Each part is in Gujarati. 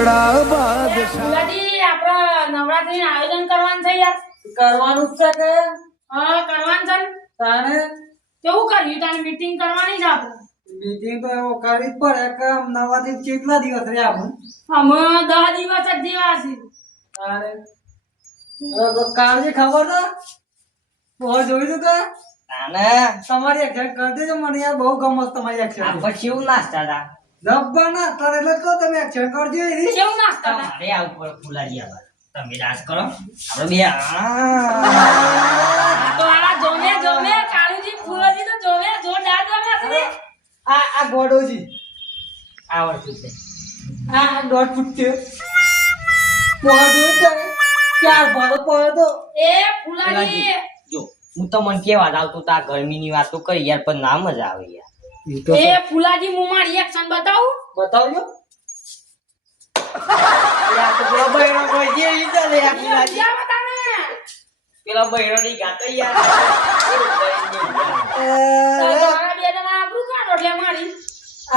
बड़ा बादशाह ગુલાજી આપણે નવરાત્રી આયોજન કરવાનું છે યાર. કરવાનું જ છે કે હા કરવાનું છે ને. તાણે કેવું કર્યું તારી મીટિંગ કરવાની છે આપણે. મીટિંગ તો એવો કરવી જ પડે કે નવાથી કેટલા દિવસ રહ્યા આપણે અમે 10 દિવસ જ જેવા છે. તાણે કાલની ખબર ને બહુ જોયું તું તાને તમારી એક્શન કરી દેજો મને યાર બહુ ગમત તમારી એક્શન આપણે કેવું નાસ્તા હતા જબ્બર ના તારે એટલે કહો તમે એક્શન કરજો એની કેવું નાસ્તા હતા? તમારે આ ઉપર ફુલાજી આવા તમે ડાન્સ કરો આપણે બે આ તો આલા જોમે કાળુજી ફૂલોજી તો જોમે જોરદાર જોમે છે. આ ગોડોજી આવડતું છે આ 1.5 ફૂટ થયો પહોંચ્યો ચાર ભાડો પડ્યો એ ફૂલાજી જો હું તો મને કેવા આવતું તા ગરમીની વાતો કરી યાર પણ ના મજા આવે યાર તો એ ફૂલાજી હું મારી રિએક્શન બતાવું. બતાવજો યાર તો પેલો બૈરો કોઈ જે લીધો લે આ ફુલાજી ક્યાં બતાને? પેલો બૈરો ની ગાતો યાર તારા બે જણા આબરૂ કાઢો એટલે મારી.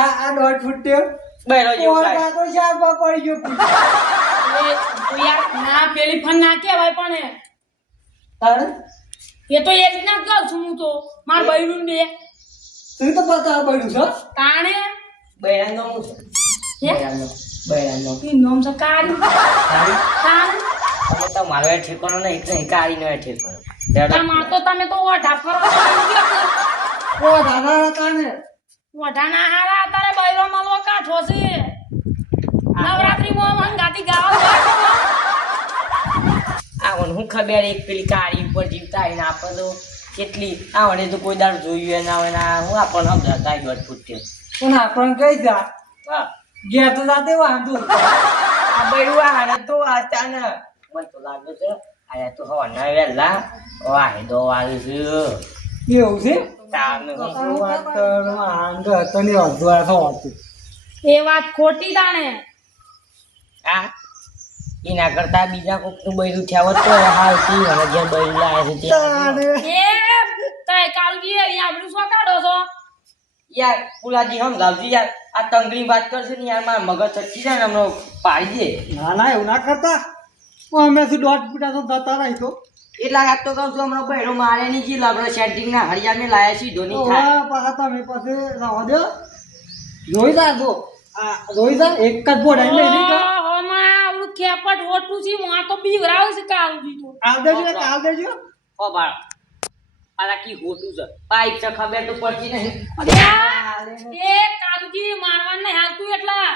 આ 1.5 ફૂટ થયો બૈરો જેવું પોર લાગે. તો ચાર ભાગ પડી ગયો એ તું યાર ના પેલી ફન ના કહેવાય પણ તારે એ તો એ રીતના જ ગાઉં છું હું તો માર બૈરું બે તું તો બતાવ પડ્યું છો તાણે બૈરાનો હું છે હે બૈરાનો ઈ નોમ છે કાળી તારી તાણે તમે તો મારો એ ઠેકાણો નહીં કાઢી નો ઠેકાણો તમાર તો તમે તો ઓઢા ફરો છો એમ કહો છો. ઓ દાદા તાને ઓઢા ના હારા તારે બૈરો મળવો કાઠો છે નવરાત્રી માં મંગાતી ગાવા જાય આવન હું ખબર એક પેલી કાળી ઉપર જીવતા હોય ને આપણે તો કેટલી આવડે તો કોઈ દાડ જોયું ના હોય ના હું આપણને સમજાતા 1.5 ફૂટ થયો પણ આપણને કઈ જા હા ઘેર તો જાતે વાંધો આ બૈરું આ તો અચાનક મને તો લાગે છે આયા તો હવાના વહેલા વાહે દો વાગે છે એવું છે તાન વાત કરવા હતો ને અડધો આથો હતું એ વાત ખોટી તાણે આ એના કરતા બીજા કોકનું બૈરું થયા હોત તો હાલ થી મને ઘેર બૈરું લાયા છે ત્યાં એ તાય કાલજી એ આબરૂ શું કાઢો છો યાર પુલાજી સમજાવજી યાર આ તંગડી વાત કરશે ને યાર મારા મગજ ચચી જાય ને હમણાં પાડી દે ના ના એવું ના કરતા અમે શું 1.5 ફૂટ આથો જતા રહી તો એટલા રાત તો કહું છું હમણાં બૈરો મારે નહીં જી આપણે સેટિંગ ના હરિયા ને લાયા છે ધોની થાય પાછા તમે પાસે રવા દો જોઈ જા જો આ જોઈ જા એક જ બોડાઈ મેલી કા હો માં આવડું ખેપટ હોટું છે હું આ તો બીવરાવ છે કાલજી તો આવ દેજો કાલ દેજો ઓ બાળ આલા કી હોટું છે પાઇપ છે ખબર તો પડતી નહીં એ કાલજી મારવાન ને હાલતું એટલા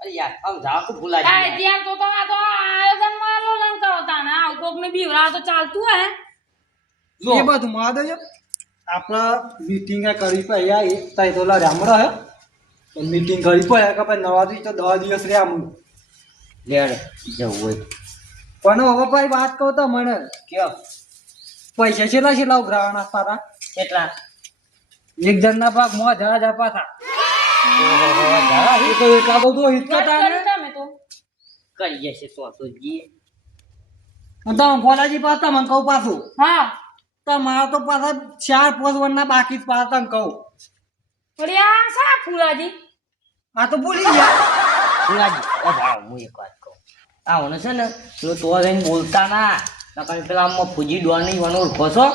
અરે યાર સમજાવ તો પુલાજી આ ત્યાં તો આ તો આયોજન માં લો લંકા હોતા ને આ કોક ને બીવરાવ તો ચાલતું હે એ બધું માં દેજો આપણા મીટિંગ કરી પડ્યા એક તાઈ તો લા રામડો હે મીટિંગ કરી પડ્યા કે ભાઈ નવાથી તો 10 દિવસ રહ્યા હું લેડ જવું હોય પણ હવે ભાઈ વાત કહું તો મને કયો પૈસા છેલ્લા છેલ્લા ઉઘરાવાના તારા કેટલા એક જણના ભાગ મોં જરા પાછા એ તો એટલા બધું હિચકા વાત તાને કરી તમે તો કરી જશે તો જી અને તમે ફોલાજી પાછા મને કહું પાછું હા તો મારા તો પાછા 4-5 વર્ષના બાકી જ પાછા તને કહું વળી આ સા ફૂલાજી આ તો ભૂલી ગયા પુલાજી ઓ ભાવ હું એક વાત કહું આ ઓને છે ને તો રહીને બોલતા ના નકર પેલા આમાં ફૂજી ડોની વાનો ઓળખો છો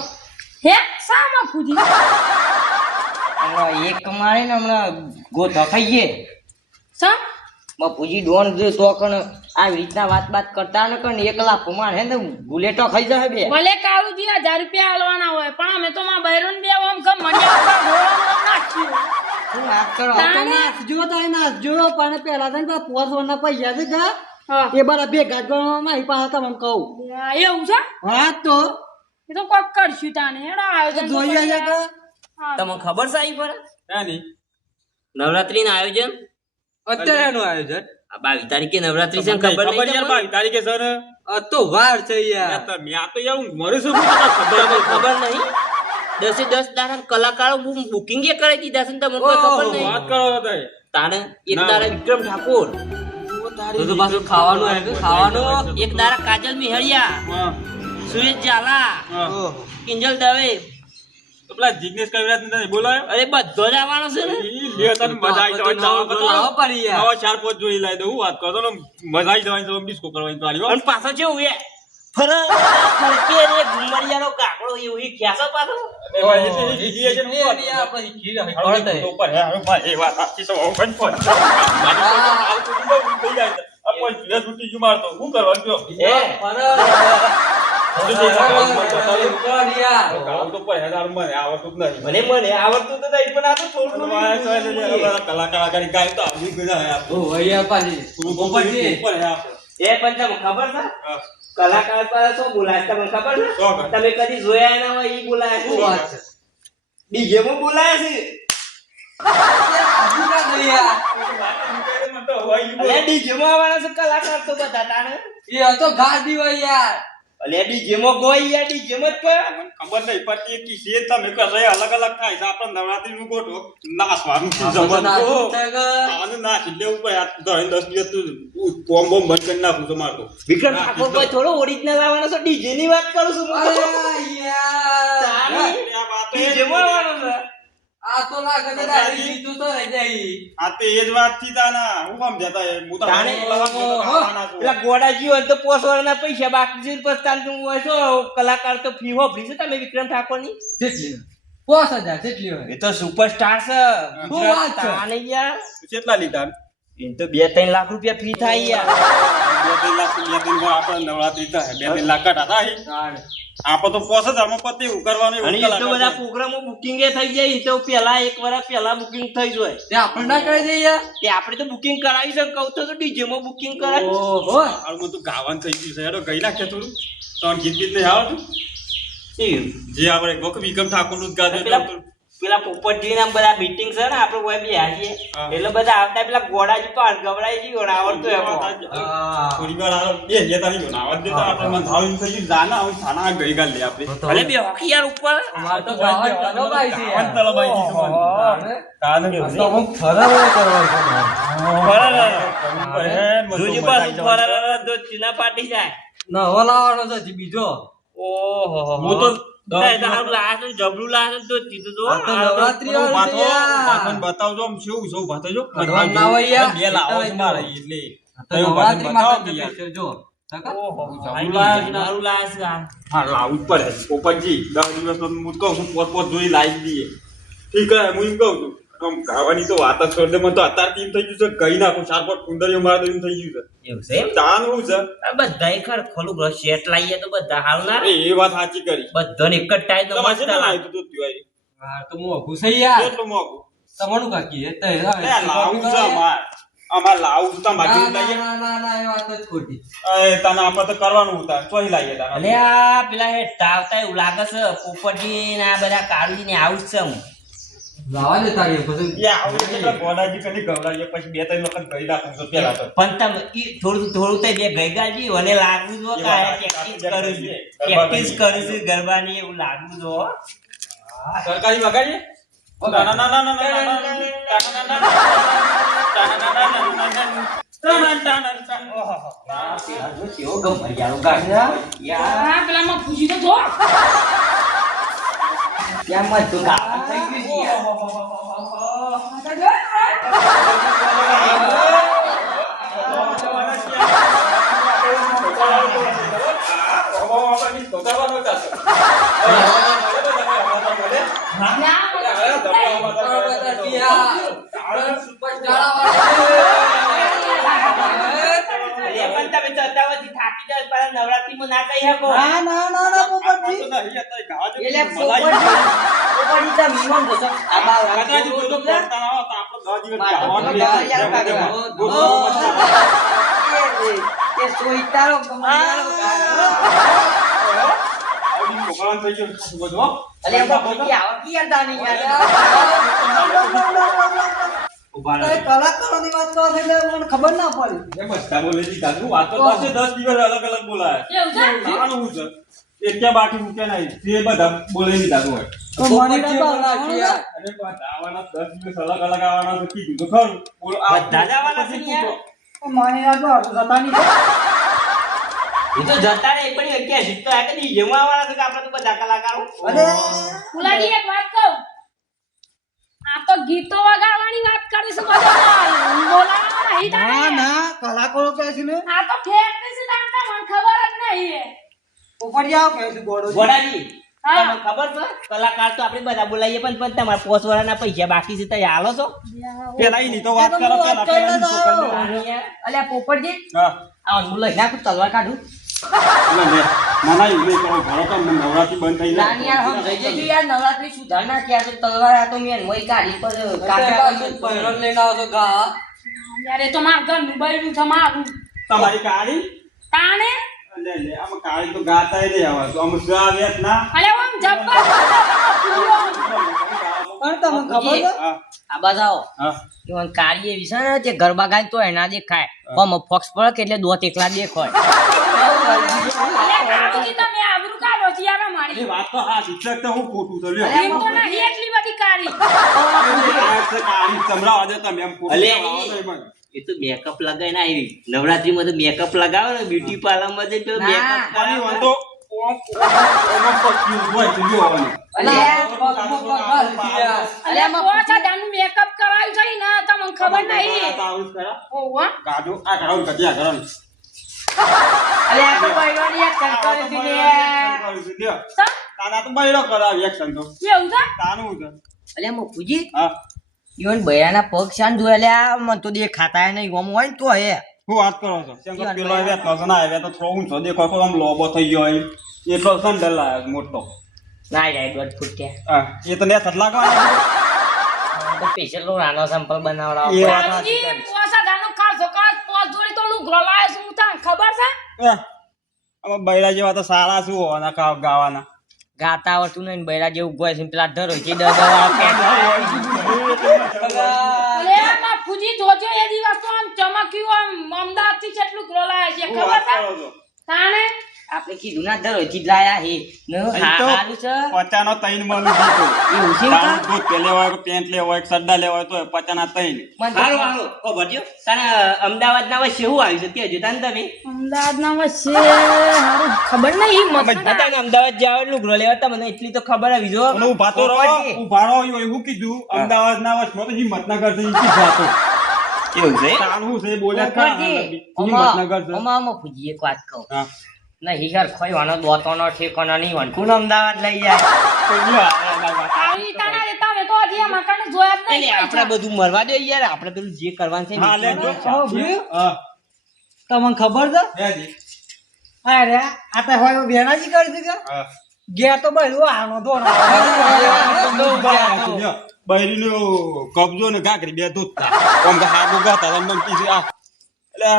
હે સા માં ફૂજી હમણાં એક મારે ને હમણાં ગોથા ખાઈએ સા મફુજી ડોન જો તો કણ આવી રીતના વાત કરતા ને કણ 1 લાખ માર હે ને ગુલેટો ખાઈ જાય બે ભલે કાળુજી 1000 રૂપિયા આલવાના હોય પણ અમે તો માં બૈરોન બે ઓમ કમ મંડિયા ઉપર ઘોડામાં નાખ્યું હું વાત કરો તાણે નાખજો તો નાખજો પણ પેલા તો 5 વર્ષના પૈસા છે કા હા એ બધા ભેગા જ ગણવામાં આવી પાછા તમને કહું એવું છે હા તો એ તો કોક કરશું તાને હેડો આયોજન તો જોઈએ છે કરીએ. કે હા. તમને ખબર છે આવી પર નાની નવરાત્રી ના આયોજન અત્યારનું આયોજન આ 22 તારીખે નવરાત્રી છે ખબર ખબર નહીં યાર તમને? 22 તારીખે છે ને આ તો વાર છે યાર તમે આ તો યાર હું મરું છું તમને ખબર નહીં 10 દાડા કલાકારો બુકિંગ એ કરી દીધા છે ને તમને કોઈ ખબર નહીં વાત કરો તો તાણે એક દાડા વિક્રમ ઠાકોર તો પાછું ખાવાનું આવ્યું ખાવાનું એક દાડા કાજલ મિહળિયા હા સુરેશ ઝાલા હા કિંજલ દવે તો પેલા જિગ્નેશ કવિરાજ ને બોલાયો અરે બધો જ આવવાનો છે ને ઈ લે તને મજા આવી જવાની નવો લાવો પડી યાર. નવા 4-5 જોઈ લાવી દઉં વાત કરતો ને મજા આવી જવાની તો ડિસ્કો કરવાની તારી અને પાછો કેવું એ ફરકે રે ઘુમરિયાનો કાકડો એવું ઈ ખ્યાસો પાછો મને આવડતું તો નહીં પણ આ તો થોડું કલાકારી ગાય તો આવી ગયા એ પણ તમને ખબર છે કલાકાર પર શું બોલાય તમને ખબર છે શું ખબર? તમે કદી જોયા ના હોય ઈ બોલાય શું વાત છે ડીજે માં બોલાય છે અલે ડીજે માં આવવાના છે કલાકાર તો બધા તાણે અલે ડીજે માં ગોઈ યાર ડીજે માં જ કોઈ ખબર નહીં પડતી કે છે તમે કહો અલગ અલગ થાય છે આપણે નવરાત્રી નું ગોઠવો નાચવાનું છે જમવાનું આને નાચી લેવું પડે આ ધોઈને 10 દિવસ તું કોમ બોમ બંધ કરી નાખું તો મારતો વિક્રમ ઠાકોર કોઈ થોડો ઓરિજિનલ આવવાનો છે ડીજે ની વાત કરું છું ડીજે માં આવવાનો છે આ તે એ જ વાત થી તાના હું સમજાતા હું તો તાણે પેલા ગોડાજી હોય તો પોસવાના પૈસા બાકી છે પછી તાન તું હોય છો કલાકાર તો ફી હોભરી છે તમે વિક્રમ ઠાકોર ની એ તો સુપરસ્ટાર છે શું વાત છે? તાને યાર કેટલા લીધા એ તો 2-3 લાખ રૂપિયા ફી થાય યાર 2-3 લાખ આપણે નવરાત્રી થાય 2-3 લાખ કાઢા થાય આપણે તો પોસ જ આમાં પતે એવું કરવાનું અને એવું એ તો બધા પ્રોગ્રામો બુકિંગ એ થઈ જાય એ તો પેલા એક વર્ષ પહેલા બુકિંગ થઈ જાય તે આપણે તો બુકિંગ કરાવી છે કહું તો ડીજે માં બુકિંગ કરાવી હાલ તો ગાવાનું થઈ ગયું છે હેડો ગઈ નાખે થોડું ત્રણ ગીત ગીત નહીં આવતું જે આપણે ગોખ વિક્રમ ઠાકોર નું ગાજે પેલા પોપટજી ના બધા મીટિંગ છે ને આપણે કોઈ બી હાજીએ એટલે બધા આવતા પેલા ગોડાજી પણ ગવડાઈ ગયો ને આવડતો એમ થોડી વાર આ બે જે તારી ગયો આવાજ દેતા આપણે મન થાળું થઈ ગયું જાના હવે થાના ગઈ ગાલ લે આપણે અરે બે હોકી યાર ઉપર કાન જોજી પાછું ફરાર તો ચીના પાટી જાય ઓહો હું તો જબરું લાગે તો તીધું તો બતાવજો આમ શું શું બતાવજો ભગવાન ના હોય યાર. બે લાવો છે મારે એટલે હા લાવું જ પડે પોપટજી 10 દિવસ નો હું કહું છું પોત જોઈ લાવી દઈએ ઠીક હે હું એમ કહું છું આમ ગાવાની તો વાત જ છોડ દે મને તો અત્યારે ટીમ થઈ ગયું છે ગઈ નાખું 4-5 કુંદરીઓ મારે તો એમ થઈ ગયું છે એવું છે એમ? ચાન હું છે આ બધા ખર ખોલું શેટ લાવીએ તો બધા હાલ ના એ વાત સાચી કરી બધાને એક જ ટાઈમ તો તમારે મસ્ત છે ને લાગે. આવ્યું તું ત્યોય કેટલું મોંઘું તમારું કાકી એ લાવું છે અમાર લાવું છે તમારે લઈએ એ તને આપણે તો કરવાનું હતા ચોઈ લાવીએ તારા અલે આ પેલા હે ટાવતા એવું લાગે છે પોપટજી ને આ બધા કાળજી ને આવું જ છે હું એ આવું એટલે પેલા ગોડાજી કદી ગવડાવીએ પછી 2-3 વખત ગઈ નાખું છું પેલા તો પણ તમે ઈ થોડું થોડું તો બે ગઈગાજી મને લાગવું જો કે આ પ્રેક્ટિસ કરું છું ગરબાની એવું લાગવું જો સરકારી વગાડીએ ના ના ના ના ના કેવો ગમરિયાળો ગાડ્યો યાર પેલામાં પૂછી તો જો ત્યાં મત તો ગાવા થઈ ગયું છે યાર. પણ તમે ચતાવતી થાકી જાય પર નવરાત્રીમાં ના કહી શકો કલાકારોની વાત કરો છો એટલે મને ખબર ના પડી. વાત તો 10 દિવસ અલગ અલગ બોલાય એવું છે? નાનું છે એક ક્યાં બાકી મૂક્યા નહીં તે બધા બોલાવી દીધા હોય તો મને ના ભાવે. અને આવવાના 10 દિવસ અલગ અલગ આવવાના તો કીધું તો ખરું બોલો આ બધા જ આવવાના છે ને યાર. મને ના ભાવે, જતા નહીં. એ તો જતા રહે પણ એ ક્યાં જીતતો આ કદી જેમાં આવવાના છે કે આપણે તો બધા કલાકારો અરે ફુલાજી એક વાત કહું, આ તો ગીતો વગાડવાની વાત કરીશું બધા, બોલાવવાના નહીં ના તારે. ના કલાકારો કહે છે ને આ તો ફેક છે તારતા, મને ખબર જ નહીં. પોપટ જાવ કહે છે ગોડો ગોડાજી હા. તમને ખબર છે કલાકાર તો આપણે બધા બોલાવીએ પણ તમારા 5 વર્ષના પૈસા બાકી છે તો હાલો છો પેલા એની તો વાત કરો પેલા પેલા એની તો કરી દો. અલ્યા પોપટજી હા આ હું લઈ નાખું તલવાર કાઢું એટલે લે ના ના એવું નહીં કરો ઘરો તો નવરાત્રી બંધ થઈ નાની યાર હમ જાય જઈ જજો યાર નવરાત્રી સુધારણા ક્યાં તો તલવાર આ તો મેં મોઈ કાઢી પર કાકા પહેરણ લઈને આવશો ગા યાર એ તો મારા ઘરનું બૈરું છે મારું. તમારી કાળી તાણે લે લે આમાં કાળી તો ગાતા નહીં આવે તો આમ સ્વાવ્યાત ના અલે ઓમ જબ્બર પણ તમને ખબર છે હા આ બજાઓ હા ઈવન કાળી એવી છે ને તે ગરબા ગાય તો એના દેખાય પણ ફોક્સ પડે કે એટલે દોત એકલા દેખાય અલે કાળુજી તમે આબરૂ કાઢો છો યાર મારી. એ વાત તો હા શિક્ષક તો હું ખોટું તો લ્યો એમ તો નહીં એટલી બધી કાળી. કાળી ચમરાવા દે તમે એમ ખોટું અલે, આવો નહીં મને. એ તો મેકઅપ લગાઈને આવી નવરાત્રીમાં તો મેકઅપ લગાવે ને બ્યુટી પાર્લરમાં જઈને તો મેકઅપ ખાલી વાંધો ઓમ ઓમ પક્કી હોય તો લ્યો આવવાનું. અલે પોચા દાનું મેકઅપ કરાયું છે ને તમને ખબર નહીં. આ તો આવું જ કરા. ઓવા ગાડો આ ઘરો કટિયા કરો ને. અલે આ તો બૈરોની એક કંકોરી થી લે લ્યો. તો તાના તો બૈરો કરાવી એક્શન તો એવું છે. તાનું છે અલે મો પૂજી હા ઈવન બૈરાના પગ શાન જોયા મન તો દેખાતા નહીં ઓમ હોય ને તો હે હું વાત કરો છો કેમ કે પેલો આવ્યા તો ના આવ્યા તો થોડો ઊંચો દેખો તો આમ લોબો થઈ ગયો હોય એટલો સંડલ લાયો મોટો ના જાય 1.5 ફૂટ ત્યાં હા એ તો ને થત લાગવાનો તો સ્પેશિયલ નો નાનો સેમ્પલ બનાવડાવો એ વાત કાળુજી પોચા દાનું ખાસો કાચ પોચ જોડી તો લુગરો લાયો છું તને ખબર છે. આમાં બૈરા જેવા તો સારા શું હોવાના ગાવાના ગાતા આવડતું નહીં ને બૈરા જેવું ગોય છે પેલા ધરો છે દવા અલે માં ફૂજી જોજો એ દિવસ તો આમ ચમક્યું આમ અમદાવાદ થી કેટલું ગ્રો લાયા છે હું ખબર વાત છે. કરો છો તાણે આપણે કીધું ના ધરો થી લાયા હે ને હારું છે પચાનો તૈન મળું જીતો એવું છે તારું દૂધ કે લેવા હોય કે પેન્ટ લેવા હોય કે સડ્ડા લેવા હોય તો પચાના તૈન હારું હારું ઓ ભટ્યો તને અમદાવાદ ના વચ્ચે શું આવ્યું છે કે હજુ તને તમે અમદાવાદ ના વચ્ચે હારું ખબર નહીં મત તને અમદાવાદ જાવ લુગડો લેવા તમને એટલી તો ખબર આવી જો અને ઉભા તો રહો ઉભા રહો એવું કીધું અમદાવાદ ના વચમાં તો હિંમતનગર થી ઊંચી જાતો એવું છે તારું છે બોલ્યા ખરા હિંમતનગર છે અમામાં પૂજી એક વાત કહું હા નહીં યાર ખોઈ વાનો દોતોનો ઠેકાનો નહીં વન કોણ અમદાવાદ લઈ જાય તો લ્યો આ વાત. આવી તાના રે તમે તો હજી આ મકાન જોયા જ એટલે નહીં. આપણે બધું મરવા દે યાર આપણે પેલું જે કરવાનું છે હા લે જો હા, ભૂલ્યું? હા તમને ખબર છે બેજી અરે આ તો હવે બેનાજી કરી દીધા હા ગયા તો બૈરું આનો દોડ બૈરીનો કબજો ને ગાગરી બે દૂધ આમ કે હાગો ગાતા તમને કીધું આ એટલે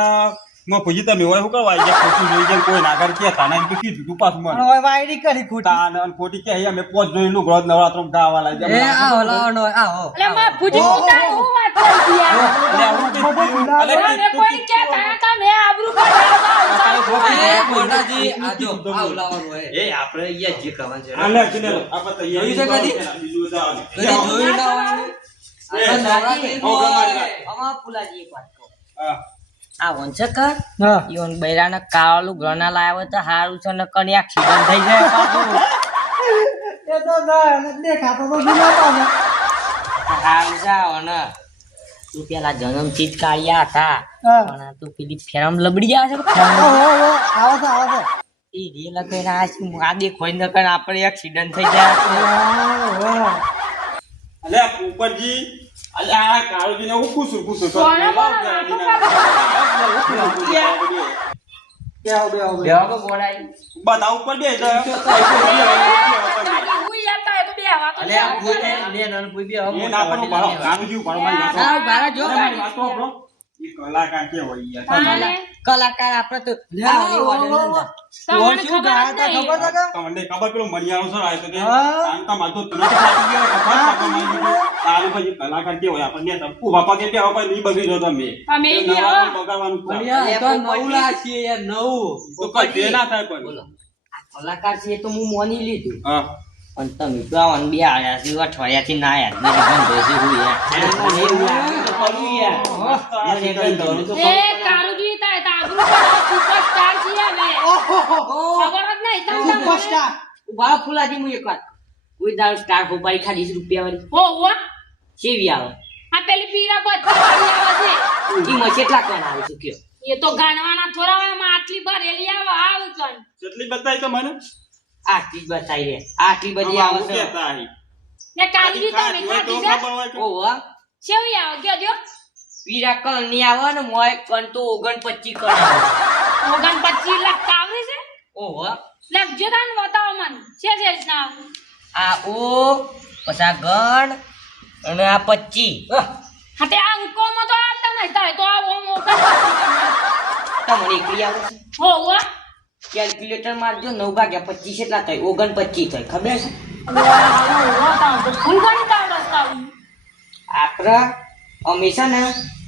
માં પૂછી તમે હોય શું કરવા આવી ગયા ખોટું જોઈ જાય કોઈ નાગર કેતા ના એમ તો કીધું તું પાછું મને હવે વાયરી કરી ખોટી તાન અને ખોટી કે અમે પોચ જોયેલું ગ્રોજ નવરાત્રમાં ગાવા લાગ્યા અલે માં ફૂજી તું તારે હું વાત કરતી યાર. અલે તમે કોઈ કે તાના તમે આબરૂ કાઢો એ આપણે યાર જે કરવાનું છે આલે ચલે આપણે તૈયારી જોયું છે કદી? બીજું બતાવો અમાર ફુલાજી એક વાત કહું હા આ વંશકર હા ઈવન બૈરાના કાળું ગ્રહના લાવ્યા હોય તો હારું છે ને કની એક્સિડન્ટ થઈ જાય પાછું. એ તો ના દેખાતો તો બીજા પાછા હારું છે આવો ને તું પેલા જન્મથી જ કાળિયા હતા હા પણ તું પેલી ફેરમ લબડી જાય છે આવો છે આવો છે એ રે લગાઈને આ દેખોઈ ન કરે આપણે એક્સિડન્ટ થઈ જાય અલે ઉપરજી અલે આ કાળુજીને હું કુસુર કુસુર કોને બોલાવો? બેહો બેહો બેહો બેવા કો ગોળાઈ બતા ઉપર બે જાય હું યાર તારે તો બે હવા તો અલે આ ભૂઈ ને લે નન ભૂઈ બે હમ એ ના પણ બાળો કાળુજી ઉપર મારી ના બારા જો વાતો આપણો એ કલાકાર કે હોય યાર તાને કલાકાર આપણે તો તમને ખબર જ નહીં. ખબર છે કે તમને ખબર પેલો મણિયારો સર આવ્યો તો કે હા. આંતા માતો તમે તો સાચું ગયો કથા તારું પછી કલાકાર કે હોય આપણને તો ઉભા પગે કે હવે નહીં બગડી જો તમે અમે ઈ બી નવા હવે બગાડવાનું છે. તો કઈ તે ના થાય પણ બોલો આ કલાકાર છે એ તો હું મોની લીધું હા પણ તમે તો આ બે આયા છે અઠવાડિયાથી ના આયા મને ગંધો છે હું યાર મને એવું લાગે તો ખરું યાર મને ગંધો તો એ કારુજી તારે તાગુ સુપરસ્ટાર છીએ અમે. ખબર જ નહીં તમને. સુપરસ્ટાર ઉભા ફુલાજી હું એક વાત કોઈ દાળ સ્ટાર ખોપારી ખાલી રૂપિયા વાળી હો હો સેવી આવે આ પેલી પીરા બધી આવે છે ઈ માં કેટલા કણ આવે છે કયો એ તો ગાણવાના થોડા હોય એમાં આટલી ભરેલી આવે આવું કણ કેટલી બતાવી તો મને આટલી જ બતાવી રે આટલી બધી આવે આવું છે કહેતા અહીં. ને કાલજી તો ખાધી હોય તો મીઠા ખબર હોય કે ઓવા સેવી આવે કયો જો પીરા કણ ની આવે ને મોય કણ તો 29 કણ આવે 29 લાખ કાવરી છે ઓવા લખજો તાન બતાવો મન છે નામ આ ઓ પછા ગણ અને આ 25 હા તે આ અંકોમાં તો આવતા નહીં થાય તો આ ઓમ ઓકા તમને એકલી આવે છે હો હો કેલ્ક્યુલેટર મારજો 9 ભાગ્યા 25 એટલા થાય 29 થાય ખબર છે ફૂલ ગણી કાવડસ તાવી આપણા હંમેશા ને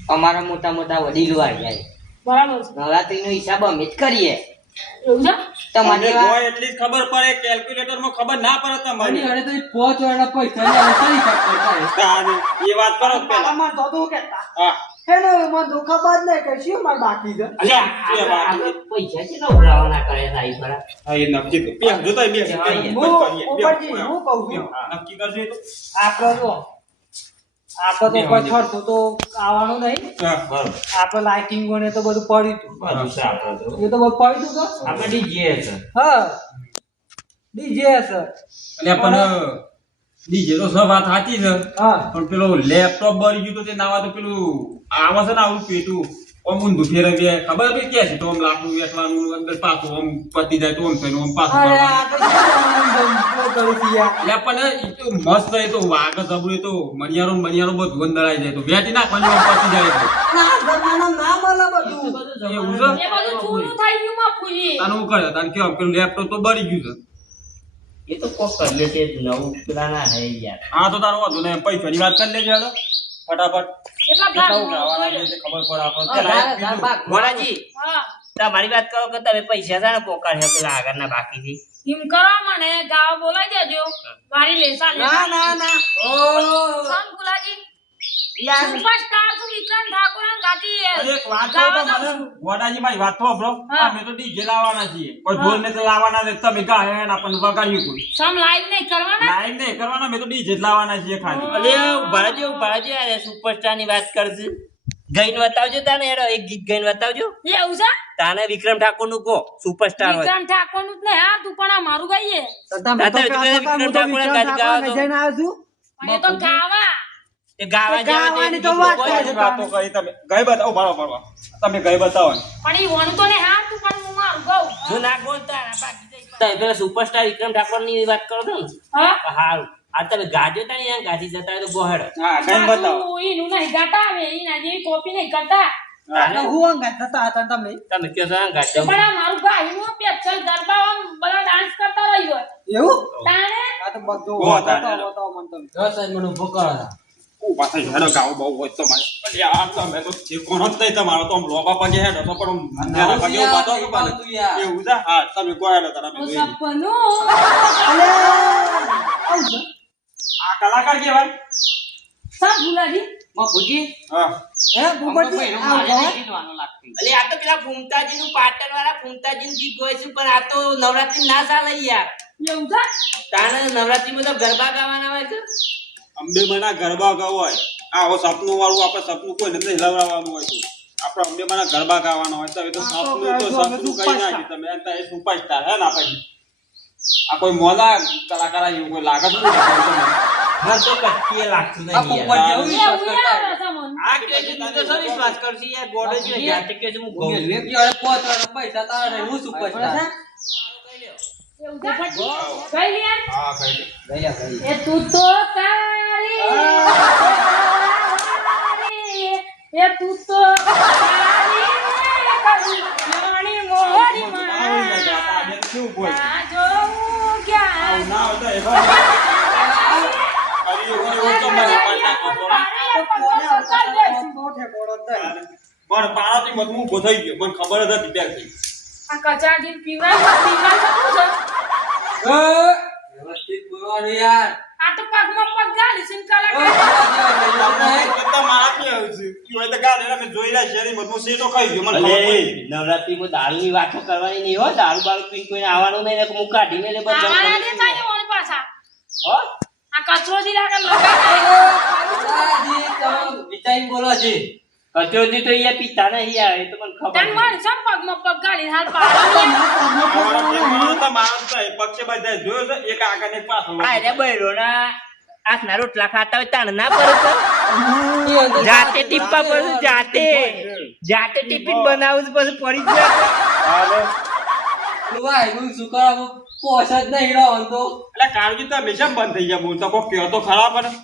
અમારા મોટા મોટા વડીલો આવી જાય બરાબર છે નવરાત્રીનો હિસાબ અમે જ કરીએ એવું છે તમારે અમને એવા હોય એટલી જ ખબર પડે કેલ્ક્યુલેટર માં ખબર ના પડે તમને અરે તો 5 વાળા પૈસા ને કરી શકતો તાને એ વાત કરો પેલા મારા તો તો કેતા હા હેનો મને તો ખબર નહીં કે શું માર બાકી છે અલ્યા એ વાત આપણે પૈસા છે ને ઉઘરાવાના કરે સાઈ પર હા એ નક્કી તો બે જોતા બે ઉપરજી હું કહું છું નક્કી કરજો એ તો આપણે જો આપણે તો કોઈ ખર્ચો તો આવવાનો નહીં હા બરાબર આપણે લાઇટિંગ ને તો બધું પડ્યું હતું બધું છે આપણે તો એ તો બધું પડ્યું હતું તો આપણે ડીજે છે હા ડીજે છે એટલે પણ ડીજે તો સબ વાત સાચી છે હા પણ પેલો લેપટોપ બળી ગયું તો તે નાવા તો પેલું આવે છે ને આવું પેટું ઓમ ઊંધું ફેરવીએ ખબર છે કે છે તો આમ લાકડું વેચવાનું અંદર પાછું આમ પતી જાય તો આમ થઈને આમ પાછું અરે કરવાનું. આ તો શું કરી યાર એટલે પણ એ તો મસ્ત એ તો વાઘ જબરું એ તો મણિયારો બધું અંદર આવી જાય તો વેચી નાખવાની આમ પતી જાય તો ના જમાનો ના મળે બધું એવું છે એ બધું ચૂરું થઈ ગયું માં ફૂલી તાનું કરે તાન કેમ પેલું લેપટોપ તો બળી ગયું છે એ તો કોક કરીએ છે નવું પેલા ના હે યાર હા તો તારું હતું ને પૈસાની વાત કરી લેજો હેડો ફટાફટ એટલા કેટલા ભાગ ઉઘરાવાના છે તે ખબર પડે આપણને. પેલા એક બીજું. મોરાજી હા તમારી વાત કરો કે તમે પૈસા છે ને પોકાડ્યા પેલા આગળના બાકીથી એમ કરો મને ગાવ બોલાઈ દેજો મારી લેસા ના ના ના સમ ગુલાજી યાર સુપરસ્ટાર છું વિક્રમ ઠાકોર અને ગાતી અરે એક વાત કહો તો મને ગોડાજી મારી વાત તો સાંભળો. હા. અમે તો ડીજે લાવવાના છીએ કોઈ ઢોલ ને તો લાવવાના નથી. તમે ગાય ને આપણને વગાડ્યું કોઈ સમ લાઈવ નહીં કરવાના લાઈવ નહીં કરવાના અમે તો ડીજે જ લાવવાના છીએ ખાલી અલે ઉભાજો યાર સુપરસ્ટાર ની વાત કરશે ગઈને બતાવજો તાને યાર એક ગીત ગઈને બતાવજો એવું છે તાને વિક્રમ ઠાકોર નું કહો સુપરસ્ટાર હોય વિક્રમ ઠાકોર નું જ નહીં હા તું પણ આ મારું ગાઈએ તમે તો વિક્રમ ઠાકોર ગાવા જઈને આવ્યો છું પણ એ તો ગાવા એ ગાવા ગાવાની તો વાત જેવા કરે. વાતો કરી તમે ગઈ બતાવો બરાબર તમે ગઈ બતાવો ને. પણ એ વણ તો ને હા તું પણ હું મારું ગાઉં જો ના બોલતા બાકી તમે પેલા સુપરસ્ટાર વિક્રમ ઠાકોર ની વાત કરો છો ને હા હારું આ તમે ગાજો તા ને ગાજી જતા હોય તો ગોહેડો હા ગઈ બતાવો સાસુ ઈનું નહીં ગાતા આવે ઈના જેવી કોપી નહીં કરતા તો હું અંગત નતા હતા તમે તમે કયો છો ગાજો પણ આ મારું ગાયનું પેચલ ગરબા આમ બધા ડાન્સ કરતા રહ્યો એવું તાણે આ તો બધું હો, બતાવો મને તમે ઓ પાછા હેડો ગાવ બહુ હોય તો મારે અરે યાર તમે તો ઠેકોનો જ નહીં તમારો તો આમ લોબા પગે હેડો તો પણ આમ નાના પગે ઉભા થો કે પાછા. એવું છે હા તમે કોઈ હેડો તારા અમે જોઈ લઈએ. સપનું આ કલાકાર કેવાય સા ભૂલાજી મફુજી હા હે ભૂપતજી આ ગાવ અલે આ તો પેલા ફૂમતાજી નું પાટણ વાળા ફૂમતાજી નું ગીત ગોય છે પણ આ તો નવરાત્રી ના ચાલે યાર એવું છે તાને નવરાત્રીમાં તો ગરબા ગાવાના હોય છે અંબે માના ગરબા ગાવ હોય આવો સપનું વાળું આપણે સપનું કોઈ નથી હિલાવવાનું હોય તો આપણે અંબે માના ગરબા ગાવાના હોય તો એ તો આ તો સપનું તો ગાય સપનું તો કઈ નાખી તમે એમ તો એ સુપરસ્ટાર હે ને આપણે આ કોઈ મોલા કલાકાર એવું કોઈ લાગે છે મને તો કચ્ચીએ લાગતું નહીં એ ઉયા આવે છે મન આ કે છે તું તો શું વિશ્વાસ કરશી યાર ગોડે જો યાર તે કે છે હું ગૌ એવું છે પછી ગઈ લે હા કઈ એ તું તો તારી એ તું તો તારી નાની મોરી માં શું બોલ ના જોઉં ક્યાં ના હોતા એ અરે ઓય તો મને પણ પાણાથી મત હું ઉભો થઈ ગયો મને ખબર જ હતી ત્યારથી આ કચાજી પીવરાય શકું છે વ્યવસ્થિત બોલવાનું યાર આ તો પગમાં પગ ગાલી છે કલાકાર મારા પી આવ્યું છે ઈ હોય તો ગાલ એના મેં જોઈ રહ્યા શેરીમાં હું સેટો ખાઈ ગયો મને ખબર અલે પડી. નવરાત્રીમાં દારૂની વાતો કરવાની નહીં હો દારૂ બારૂ પી કોઈને આવવાનું નહીં ને હું કાઢી મેલે બધા આવાના દેતા ને ઓણ પાછા હો આ કચરો જી લાગે લગાઈ વિચારી બોલો છે કચોજી તો અહીંયા પીતા નહીં આવે એ તો મને ખબર તન મન સમ પગમાં પગ ગાડી હાલ પાડવાની અમારા પ્રેમનો તો મારો તો એ પક્ષે બધા જોયો છે એક આગળ ને એક પાછળ આ રે બૈરોના આખના રોટલા ખાતા હોય તાણ ના પડે તો જાતે ટીપા પર જાતે ટિફિન બનાવું છું, પછી પડી જ જાય એટલે કાળજી તો હંમેશા બંધ થઈ જાય બોલતો કોઈ કહેતો તો ખરા પણ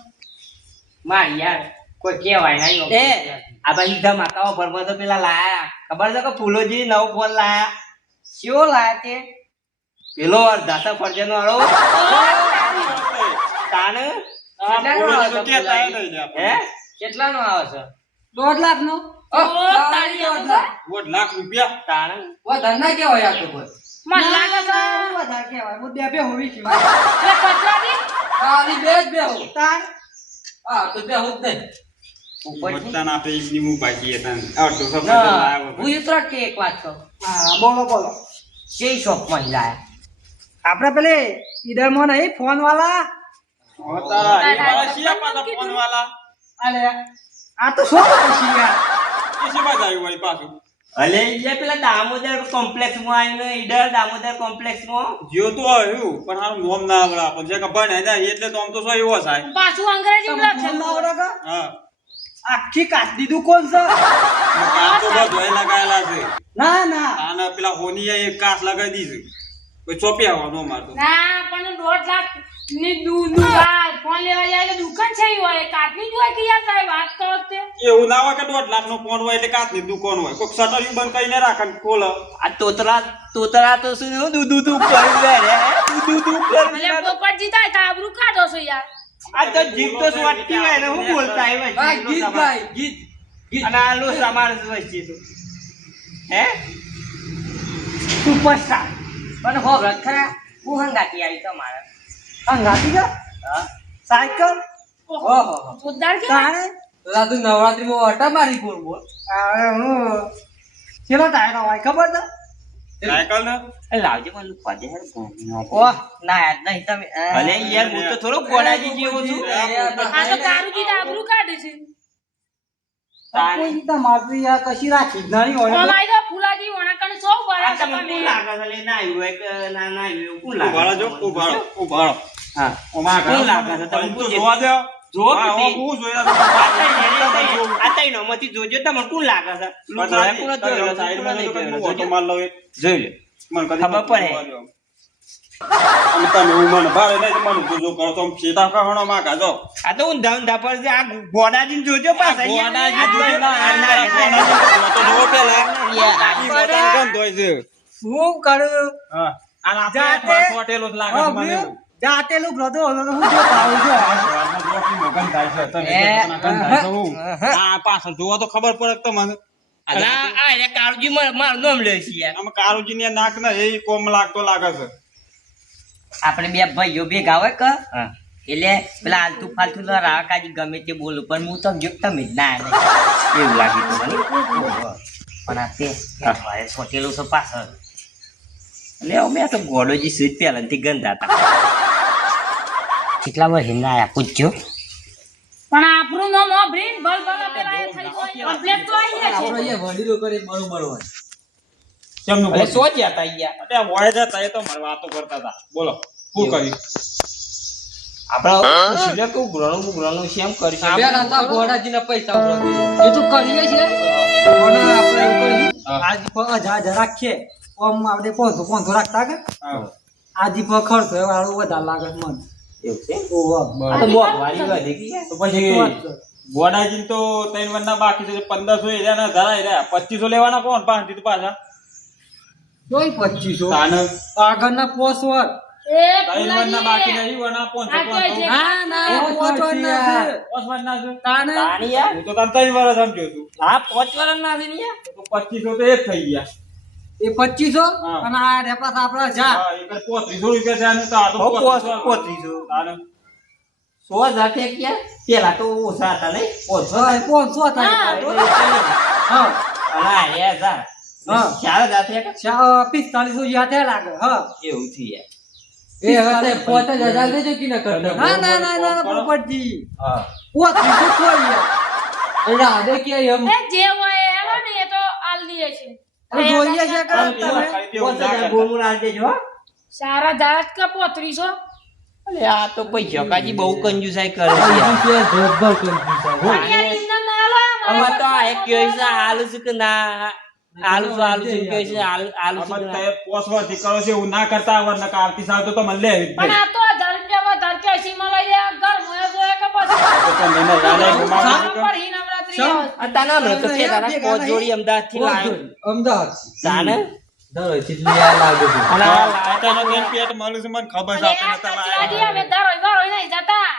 માર યાર કોઈ કહેવાય નહીં એ આ ભાઈ ધમાકાઓ ભરમાં તો પેલા લાયા ખબર છે કે ફૂલોજી નવો ફોન લાયા કેવો લાયા તે પેલો અર્ધાતા ફરજનો વાળો તાન હે કેટલાનો આવે છે 1.5 લાખ નો ₹1 લાખ તાન મન લાગે છે વધારે કહેવાય હું બે હોવી છે એટલે કચરાની તાર બચ્ચાને આપણે એમની મું બાકી હતા અડધો સફર લાવ્યો હું ઉતરો કે એક વાત કહું હા બોલો બોલો કઈ શોપમાં લાયા આપણે પેલે ઈડરમાં નહીં ફોન વાળા હોતા એ વાળા શિયા પાછા ફોન વાળા અલે આ તો શું છે યાર એ શેમાં જાય વળી પાછું અલે એ પેલા દામોદર કોમ્પ્લેક્સ માં આવીને ઈડર દામોદર કોમ્પ્લેક્સ માં જો તો આવ્યું પણ હારું નોમ ના આવડા પણ જે કે ભણે ને એટલે તો આમ તો શું એવો થાય પાછું અંગ્રેજીમાં તમને લખેલું આવડે કે? હા આખી કાચી દુકાન છે કાચ તો બધોય લગાયેલા છે ના ના આને પેલા હોનીએ એક કાચ લગાવી દીધું કોઈ ચોપી આવવાનો મારતો ના પણ 1.5 લાખ ની દુકાન ફોન લેવા જાય એટલે દુકાન છે ઈ હોય કાટની જ હોય કે યાર સાહેબ વાત કરો તે એવું ના હોય કે 1.5 લાખ નો ફોન હોય એટલે કાચની દુકાન હોય કોઈક શટર બંધ કરીને રાખે ને ખોલે આ તોતરા તો શું દૂધ કરી દે રે દૂધ કરી એટલે પોપટજી થાય તો આબરૂ કાઢો છો યાર આ તો જીત તો સ્વાટી હોય ને હું બોલતા આવ્યા ગીત ભાઈ ગીત અને આ લો સામાન વચ્ચે તો હે સુપરસ્ટાર પણ હો રખરા હું હંગાતી આવી તમારે અંગાતી કે હા સાયકલ ઓહો ઉદ્ધાર કે તારે અરે હું ચેલો ટાયર હોય ખબર છે સાયકલ ને એ લાવજે મને લુકવા દે હેર ઓહ ના યાર નહીં તમે અલે યાર હું તો થોડો ગોડાજી જેવો છું આ તો કારુજી તો આબરૂ કાઢે છે કોઈ તમારી યાર કશી રાખી જ નહીં હોય ઓલાઈ તો ફુલાજી વણાકણ સો આ બરા તમને કોણ લાગે છે લે ના આવ્યું હોય કે ના આવ્યું કોણ ઉભાળો લાગે જો ઉભાળો હા ઓમાં કોણ લાગે છે તમે તો જોવા દે જો હા, કે હું જોયા આ તઈ નોમાંથી જોજો તમને કોણ લાગે છે સાઈડમાં જો કે હું ઓટો માર લઉં એક. જોઈ લે મને કદી ખબર પડે. જોવા દો. આમ તમે હું મને ભાડે નહીં તો મને જો કરો તો આમ સીધા ખાવાનો માં કાઢો આ તો ઊંધા પર છે આ ગોડાજી જોજો પાછા ગોડાજી જોજો ના, ગોડાજી તો જોવો પેલા. ઈ ગોડાને ગંધ હોય છે. હું કરું હા. અને આપણે જાતે- માથું અટેલું જ લાગે છે મને એવું. જાતેલું બ્રધો હતો તો હું જોતા આવું છું સવારમાં જોવાથી મગન થાય છે. તમે જોવાના ગંધ થાય છે હું. આ પાછળ જોવો તો ખબર પડે કે તમને. આ કાળજી મારું નામ લે છે યાર આમાં કારુજી ને નાક ને એ કોમ લાગતો લાગે છે. આપણે બે ભાઈઓ ભેગા હોય કે એટલે પેલા આલતુ ફાલતુ ના રાકાજી ગમે તે બોલું પણ હું તો જો તમે જ ના નહીં એવું લાગ્યું હતું મને પણ આ તે ભાઈ સોટેલું છે પાછળ એટલે અમે તો ગોડોજી સુઈ પહેલાથી ગંદા હતા કેટલા વર્ષ ના આયા પૂછજો પણ આપણું નામ ઓબ્રીન બલ બલ પેલા એ થઈ ગયો કમ્પ્લેટ તો આવી છે કેમનું એટલે બોલ? સો જ હતા યાર અત્યારે હોય જતા એ તો મારી વાતો કરતા હતા. બોલો શું કર્યું? આપડે પૂછ્યું કે ઉઘરાણું છે એમ કરી એ તો કરીએ છીએ પણ આપણે એવું કર્યું આજી પર હજાર રાખીએ ઓમ આપણે 500 રાખતા કે હા. આજી પર ખર્ચો એ વાળું વધારે લાગે છે મને એવું છે ઓહો આ તો મોંઘવારી વધી ગઈ યાર. તો પછી ગોડાજી તો 3 વર્ષના બાકી છે 1500 એરિયા ના ધરાય રહ્યા 2500 લેવાના કોણ પાસેથી તો પાછા જોઈ 2500 તાને આગળના 5 વાર એ 3 વર્ષના બાકી ફુલાજી નહીં વના 500 આ કોઈ છે? ના ના 5 વાર ના છે 5 વર્ષના છે. તાને તાણી યાર હું તો તને 3 વર્ષ સમજ્યો છું. હા 5 વર્ષ ના છે ને યાર તો 2500 તો એ જ થઈ ગયા. એ 2500 હા. અને આ રે પાછા આપણા 1000 હા, એ કઈ 3500 રૂપિયા છે અને તો આ તો હો, 3500. 3500. તાને 100,000 થયા યાર પેલા તો ઓછા હતા નહીં ઓછો હા 500 થાય હા હા એ જા હા. ચાર જાતે 45 યાદ થયા લાગે હા એવું થી યાર એ હવે 5000 દેજો કે ન કરતા ના ના ના ના પોપટજી હા ઓ 300 થોડી યાર એડા આદે કે એમ એ જે હોય એનો ને એ તો આલ દઈએ છે જોઈએ છે કે તમે 5000 ગોમું આલ દેજો હો. સારા જાત કે 3500 અલે આ તો પૈસા કાજી બહુ કંજુસાઈ કરે છે યાર અને યાર ઇન્ના ના લો અમાર તો આ એક કહે છે આલુ છે કે ના આલુ છે કહે છે આલુ છે કે ના. પોસવાથી કરો છો એવું ના કરતા આવડ નકા આવતી સાલ તો મને લે પણ આ તો 1000 રૂપિયા વધારે કે સીમા લઈ લે ઘર મોય જોય કે પર હી નવરાત્રી આવે. આ તાના હમણાં તો કે તારા કોચ જોડી અમદાવાદ થી લાવ્યો અમદાવાદ તાને દરો ચીટલી આ લાગે છે અને આ લાવ્યો તો તાનો બેન પેટ માલું છે મને ખબર છે અરે આપણે નતા આ લાયા. કચરાજી અમે દારો વારો નહીં જતા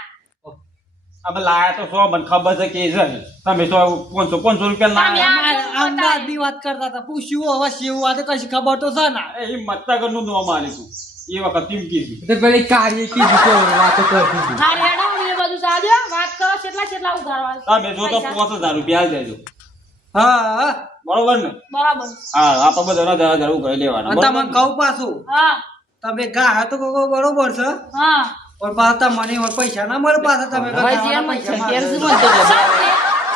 અમે લાયા તો સો મને ખબર છે કે છે તમે તો 500 રૂપિયા લાયા અમદાવાદ ની વાત કરતા હતા પૂછ્યું હવે શેવું આ તો કશી ખબર તો છે ના એ મત્તાગર નું નામ આલ્યું તું એ વખત ટીમ કીધી તો પેલી કાર્ય કીધું કે વાતો કરતી હતી હા રેડો એ બધું સાજો વાત કરો કેટલા ઉધારવા તમે જો તો 5000 રૂપિયા આલ દેજો હા બરોબર ને બરાબર હા આપણે બધાના 10,000 ઉઘરાઈ લેવાના અને તમને બરોબર ને? કહું પાછું હા તમે ગા તો કહો બરોબર છે હા પણ પાછા મને હવે પૈસા ના મળે પાછા તમે ભાઈ જેમ પૈસા સત્યાર શું માગે. મળતો સાચે.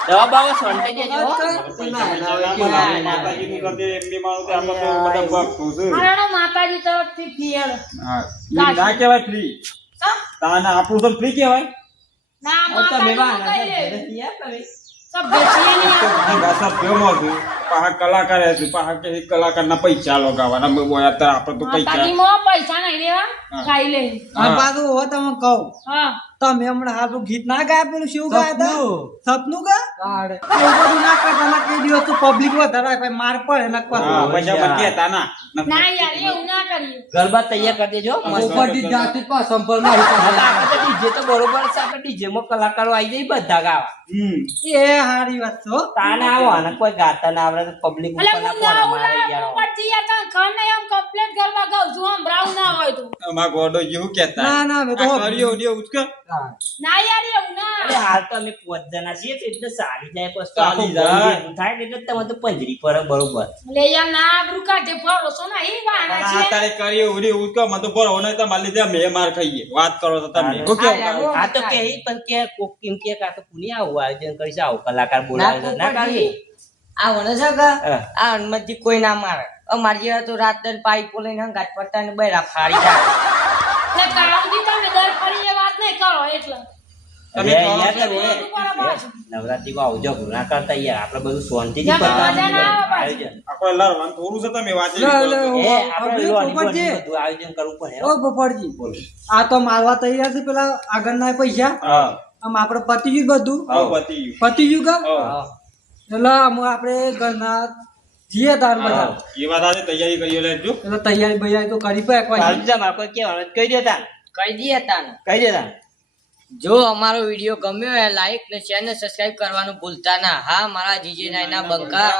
દવા બાવા સોંટે દેજો હો. માતાજીનું કરી દે, એમની માનું તે આપણે તો બધા ભક્તો છે. મારાનો માતાજી તરફથી ફિયર હા, ઈ ના કહેવાય free. તાને આપણું તો free કહેવાય. ના તમે માતાજી વાના કઈ લે યાર તમે સબ બેચીએ નહીં આ સબ ફેમસ છે. પાહા કલાકાર છે, પાહા કે કલાકારના પૈસા લગાવવાના. બોયા તો આપણે તો પૈસા માતાજી માં પૈસા નહીં લેવા ખાઈ લે અને પાછું હવે તમે કહું હા તમે હમણાં હારું ગીત ના ગાયા પેલું શું ગાયા હતા સપનું ગા એવું બધું ના કરતા ના કઈ દિવસ તો પબ્લિક વધારે આવે, માર પડે ને હા, પૈસા પર કહેતા ના. ના યાર એવું ના કરીએ ગરબા તૈયાર કરી દેજો મસ્ત. ઉપરથી જાતિ પા સંપર્ક મારી હા, તો પાસે આપણે તો DJ તો બરોબર છે આપણે DJ માં કલાકારો આવી જાય બધા ગાવા હમ. એ હારી વાત છે હો. તાને આવો અને કોઈ ગાતા ના આવડે તો પબ્લિક એટલે ઉપર ના હું કોના ના મારે યાર ઉપરથી યાર તને ખબર નહીં આમ કમ્પ્લીટ ગરબા ગાઉં છું આમ બ્રાઉન ના હોય તો અમારા ગોડો જેવું કહેતા. ના ના મેં તો આ કર્યો ને એવું જ કર. ના યાર એવું ના અરે હાલ તો અમે 5 જણા છીએ તો એટલે ચાલી જાય પછી તો આખું ચાલી જાય. ગામ ભેગું થાય ને એટલે તમે તો પંજરી પર બરોબર લે યાર ના આબરૂ કાઢે ભરોસો ના એ વાના આ છે તારે કર્યો ને એવું જ કર. મને તો બરો ને તમારે લીધે અમે માર ખાઈએ. વાત કરો તો તમે. શું કેવું? આ તો કે ઈ પણ કે કોક કેમ કે કા તો પુની આવું આયોજન કરીશ આવું કલાકાર બોલાવે તો ના કરીએ આ વણે છે કે હા. આ હનુમતજી કોઈ ના મારે અમારી જેવા તો રાત દર પાઇપો લઈને હંગાત પડતા ને બૈરા ફાડી જાય એટલે કાળુજી તમે દર ફરી એ વાત નહીં કરો એટલે તમે અરે કરો યાર છો. તમે બરાબર છે. નવરાત્રી માં આવજો ના કરતા યાર આપણે બધું શાંતિથી જેમ પતાવવાનું મજા ના આવે આયોજન આ કોઈ લડવાનું થોડું છે તમે વાંચી લે, લીધું. લે, એ આપણે હવે લોની પોપટજી. બોની બધું આયોજન કરવું પડે ઓ પોપટજી આ તો મારવા તૈયાર છે પેલા આગળના પૈસા હા આમ આપણે પતી ગયું બધું હા, પતી ગયું. પતી ગયું કા હા. એટલે આમ આપણે ઘરના જીએ તાર બધા એ વાત આજે તૈયારી કરી લેજો. એટલે તૈયારી બૈયારી તો કરી પડે કોઈ કાલજી મારે કોઈ કહેવાનું કહી દેતા કહી દઈએ તાને કહી દેતા જો અમારો વિડીયો ગમ્યો હોય લાઈક ને શેર ને સબસ્ક્રાઇબ કરવાનું ભૂલતા ના. હા મારા જીજે નાઈના બંકા